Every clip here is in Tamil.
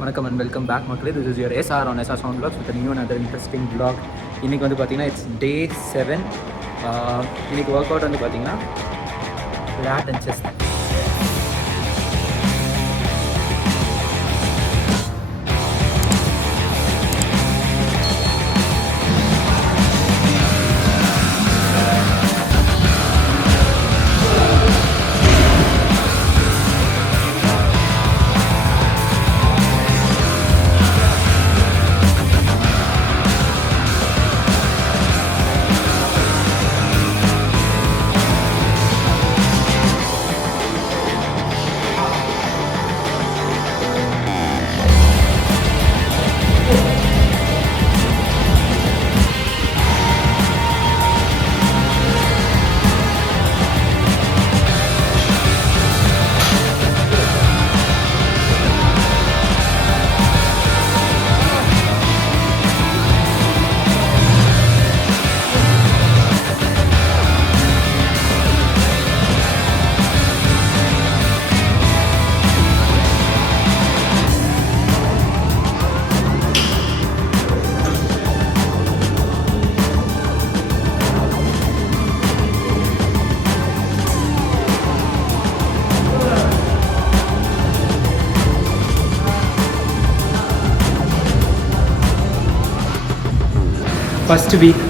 வணக்கம் அண்ட் வெல்கம் பேக் மக்களே. This is your SR on SR Sound Vlogs with a new another interesting vlog. இன்றைக்கி வந்து பார்த்தீங்கன்னா இட்ஸ் டே 7. இன்றைக்கி ஒர்க் அவுட் வந்து பார்த்தீங்கன்னா lat and chest. First week.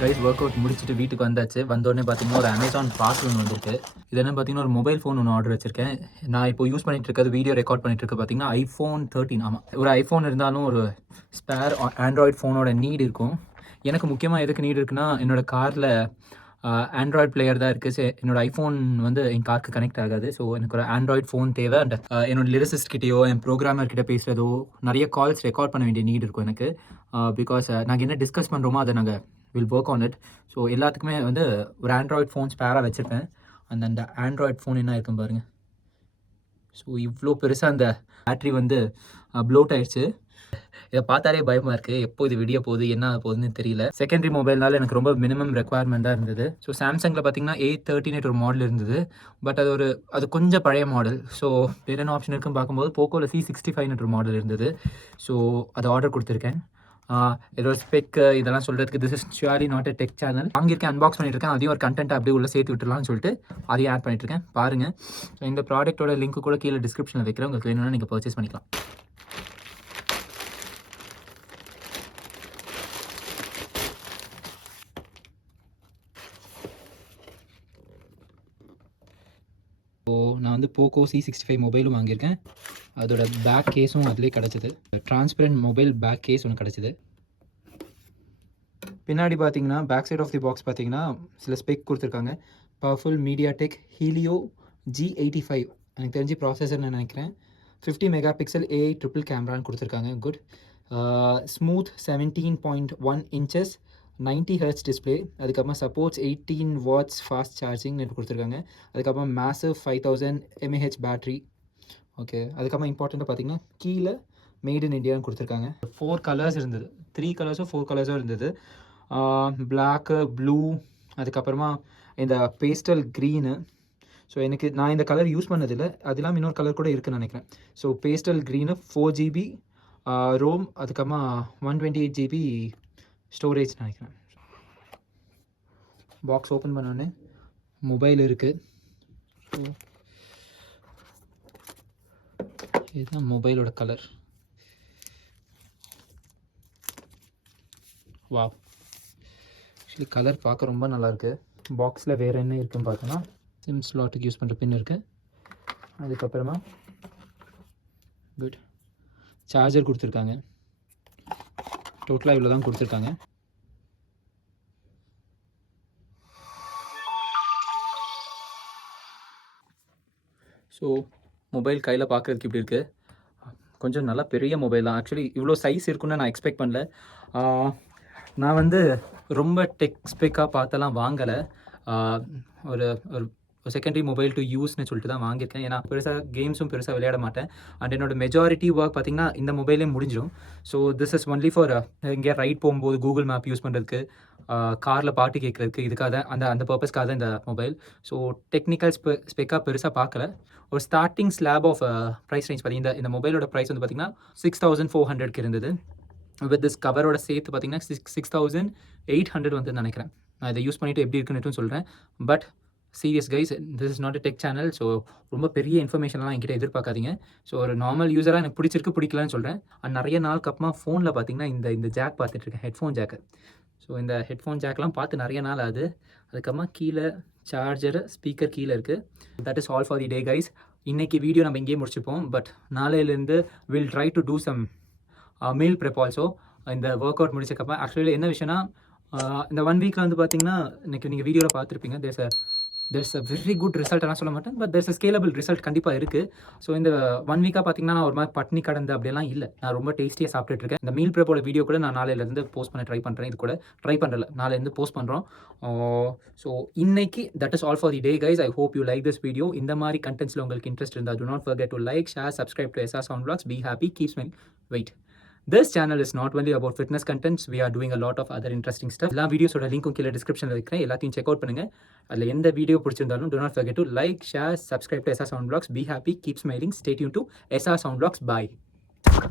Guys work out முடிச்சுட்டு வீட்டுக்கு வந்தாச்சு. வந்தோடனே பார்த்தீங்கன்னா ஒரு அமேசான் பார்சல் ஒன்று வந்திருக்கு. இது என்ன பார்த்தீங்கன்னா ஒரு மொபைல் ஃபோன் ஒன்று ஆர்டர் வச்சிருக்கேன். நான் இப்போ யூஸ் பண்ணிட்டு இருக்கிறது, வீடியோ ரெக்கார்ட் பண்ணிட்டு இருக்க பார்த்தீங்கன்னா iPhone 13. ஆமாம், ஒரு ஐஃபோன் இருந்தாலும் ஒரு ஸ்பேர் ஆண்ட்ராய்டு ஃபோனோட நீட் இருக்கும். எனக்கு முக்கியமாக எதுக்கு நீட் இருக்குன்னா, என்னோட காரில் ஆண்ட்ராய்டு பிளேயர் தான் இருக்குது. என்னோட ஐஃபோன் வந்து என் காருக்கு கனெக்ட் ஆகாது. ஸோ எனக்கு ஒரு ஆண்ட்ராய்டு ஃபோன் தேவை. அண்ட் என்னோட லிரிசிஸ்ட் கிட்டேயோ என் ப்ரோக்ராமர் கிட்ட பேசுகிறதோ நிறைய கால்ஸ் ரெக்கார்ட் பண்ண வேண்டிய நீட் இருக்கும் எனக்கு. பிகாஸ் நாங்கள் என்ன டிஸ்கஸ் பண்ணுறோமோ அதை நாங்கள் will work on it. So எல்லாத்துக்குமே வந்து ஒரு ஆண்ட்ராய்டு ஃபோன் ஸ்பேராக வச்சுருப்பேன். அந்த ஆண்ட்ராய்டு ஃபோன் என்ன இருக்குன்னு பாருங்கள். ஸோ இவ்வளோ பெருசாக அந்த பேட்ரி வந்து ப்ளோட் ஆயிடுச்சு. இதை பார்த்தாலே பயமாக இருக்குது. எப்போ இது விடிய போகுது, என்ன போகுதுன்னு தெரியல. செகண்டரி மொபைல்னால எனக்கு ரொம்ப மினிமம் ரெக்குவயர்மெண்ட்டாக இருந்தது. ஸோ சாம்சங்கில் பார்த்தீங்கன்னா A13 ஒரு மாடல் இருந்தது. பட் அது கொஞ்சம் பழைய மாடல். ஸோ வேறு என்ன ஆப்ஷன் இருக்குன்னு பார்க்கும்போது போக்கோவில் C65 ஒரு மாடல் இருந்தது. ஸோ அதை ஆர்டர் கொடுத்துருக்கேன். இதோட ஸ்பெக் இதெல்லாம் சொல்கிறதுக்கு this is surely not a tech channel. வாங்கியிருக்கேன், அன்பாக்ஸ் பண்ணியிருக்கேன். அதையும் ஒரு கண்டென்ட் அப்படியே உள்ள சேர்த்து விட்டுலாம்னு சொல்லிட்டு அதையும் ஆட் பண்ணிட்டுருக்கேன். பாருங்கள். ஸோ இந்த ப்ராடக்ட்டோட லிங்க் கூட கீழே டிஸ்கிரிப்ஷனில் வைக்கிறேன். உங்களுக்கு வேணும்னா நீங்கள் பர்ச்சேஸ் பண்ணிக்கலாம். ஸோ நான் வந்து போக்கோ C65 மொபைலும் வாங்கியிருக்கேன். அதோட பேக் கேஸும் அதிலே கிடச்சிது. டிரான்ஸ்பரண்ட் மொபைல் பேக் கேஸ் ஒன்று கிடச்சிது. பின்னாடி பார்த்தீங்கன்னா back side of the box பார்த்தீங்கன்னா சில ஸ்பெக் கொடுத்துருக்காங்க. பவர்ஃபுல் MediaTek Helio G85 எனக்கு தெரிஞ்சு ப்ராசஸர்னு நினைக்கிறேன். 50 மெகா பிக்சல் AI ட்ரிபிள் கேமரான்னு கொடுத்துருக்காங்க. Good. Smooth 17.1 inches 90 Hz display. அதுக்கப்புறமா சப்போர்ட்ஸ் 18 watts ஃபாஸ்ட் சார்ஜிங் கொடுத்துருக்காங்க. அதுக்கப்புறம் மேசிவ் 5000 mAh பேட்ரி. ஓகே. அதுக்கப்புறம் இம்பார்ட்டண்ட்டாக பார்த்தீங்கன்னா கீழே மேட் இன் இண்டியான்னு கொடுத்துருக்காங்க. 4 கலர்ஸ் இருந்தது. 3 கலர்ஸோ 4 கலர்ஸோ இருந்தது. பிளாக்கு, ப்ளூ, அதுக்கப்புறமா இந்த பேஸ்டல் க்ரீனு. ஸோ நான் இந்த கலர் யூஸ் பண்ணதில்லை. அது இல்லாமல் இன்னொரு கலர் கூட இருக்குதுன்னு நினைக்கிறேன். So pastel green 4GB Rome, அதுக்கப்புறமா 128GB ஸ்டோரேஜ் நினைக்கிறேன். பாக்ஸ் ஓப்பன் பண்ணோடனே மொபைல் இருக்குது. இதுதான் மொபைலோட கலர். வாவ், ஆக்சுவலி கலர் பார்க்க ரொம்ப நல்லாயிருக்கு. பாக்ஸில் வேறு என்ன இருக்குதுன்னு பார்த்தோன்னா சிம் ஸ்லாட்டுக்கு யூஸ் பண்ணுற பின் இருக்குது. அதுக்கப்புறமா குட் சார்ஜர் கொடுத்துருக்காங்க. டோட்டலாக இவ்வளோ தான் கொடுத்துருக்காங்க. ஸோ மொபைல் கையில் பார்க்குறதுக்கு இப்படி இருக்குது. கொஞ்சம் நல்லா பெரிய மொபைல் தான். ஆக்சுவலி இவ்வளோ சைஸ் இருக்குன்னு நான் எக்ஸ்பெக்ட் பண்ணல. நான் வந்து ரொம்ப டெக் ஸ்பெக்காக பார்த்தெல்லாம் வாங்கலை. ஒரு ஒரு செகண்டரி மொபைல் டு யூஸ்னு சொல்லிட்டு தான் வாங்கியிருக்கேன். ஏன்னா பெருசாக கேம்ஸும் பெருசாக விளையாட மாட்டேன். அண்ட் என்னோட மெஜாரிட்டி ஒர்க் பார்த்திங்கன்னா இந்த மொபைலே முடிஞ்சிடும். So this is only for எங்கேயா ரைட் போகும்போது கூகுள் மேப் யூஸ் பண்ணுறதுக்கு, காரில் பாட்டு கேட்குறதுக்கு, இதுக்காக தான் அந்த பர்பஸ்க்காக தான் இந்த மொபைல். ஸோ டெக்னிக்கல் ஸ்பெக்காக பெருசாக பார்க்கல. ஒரு starting slab of price range பார்த்திங்கன்னா இந்த மொபைலோட ப்ரைஸ் வந்து பார்த்திங்கன்னா 6400 இருந்தது. வித் திஸ் கவரோட சேர்த்து பார்த்திங்கன்னா 6800 வந்து நினைக்கிறேன். நான் இதை யூஸ் பண்ணிவிட்டு எப்படி இருக்குன்னு சொல்கிறேன். But serious guys, this is not a tech channel. So ரொம்ப பெரிய இன்ஃபர்மேஷன்லாம் என்கிட்ட எதிர்பார்க்காதீங்க. ஸோ ஒரு நார்மல் யூஸராக எனக்கு பிடிச்சிருக்கு, பிடிக்கலன்னு சொல்கிறேன். அண்ட் நிறைய நாளுக்கு அப்புறமா ஃபோனில் பார்த்தீங்கன்னா இந்த ஜாக் பார்த்துட்ருக்கேன், ஹெட்ஃபோன் ஜாக்கு. ஸோ இந்த ஹெட்ஃபோன் ஜாக்லாம் பார்த்து நிறைய நாள் ஆகுது. அதுக்கப்புறமா கீழே சார்ஜரு, ஸ்பீக்கர் கீழே இருக்குது. That is all for the day guys. இன்றைக்கி வீடியோ நம்ம இங்கேயே முடிச்சுப்போம். பட் நாளையிலேருந்து will try to do some meal prep also. இந்த ஒர்க் அவுட் முடிச்சக்கப்புறம் ஆக்சுவலி என்ன விஷயம்னா, இந்த 1 வீக்கில் வந்து பார்த்தீங்கன்னா இன்றைக்கி நீங்கள் வீடியோவில் பார்த்துருப்பீங்க, there's a very good result எல்லாம் சொல்ல மாட்டேன். But there's a scalable result கண்டிப்பாக இருக்குது. ஸோ இந்த 1 வீக்காக பார்த்தீங்கன்னா நான் ஒரு மாதிரி பட்னி கடந்து அப்படியெல்லாம் இல்லை. நான் ரொம்ப டேஸ்டியாக சாப்பிட்டுட்டு இருக்கேன். இந்த மீல் ப்ரெப்போட வீடியோ கூட நான் நாளையிலேருந்து போஸ்ட் பண்ண ட்ரை பண்ணுறேன். இது கூட ட்ரை பண்ணல, நாளையிலேருந்து போஸ்ட் பண்ணுறோம். ஸோ இன்னைக்கு that is all for the day guys. I hope you like this video. இந்த மாதிரி கண்டென்ட்ஸில் உங்களுக்கு இன்ட்ரெஸ்ட் இருந்தால் do not forget to like, share, subscribe to SR Sound Vlogs. Be happy, keep smiling. Wait. This channel is not only about fitness contents. We are doing a lot of other interesting stuff. எல்லா வீடியோஸோட லிங்க்கும் கீழே டிஸ்கிரிப்ஷனில் வைக்கிறேன். எல்லாத்தையும் செக் அவுட் பண்ணுங்கள். அதில் எந்த வீடியோ பிடிச்சிருந்தாலும் do not forget to like, share, subscribe to SR Sound Vlogs. Be happy, keep smiling. Stay tuned to SR Sound Vlogs. Bye.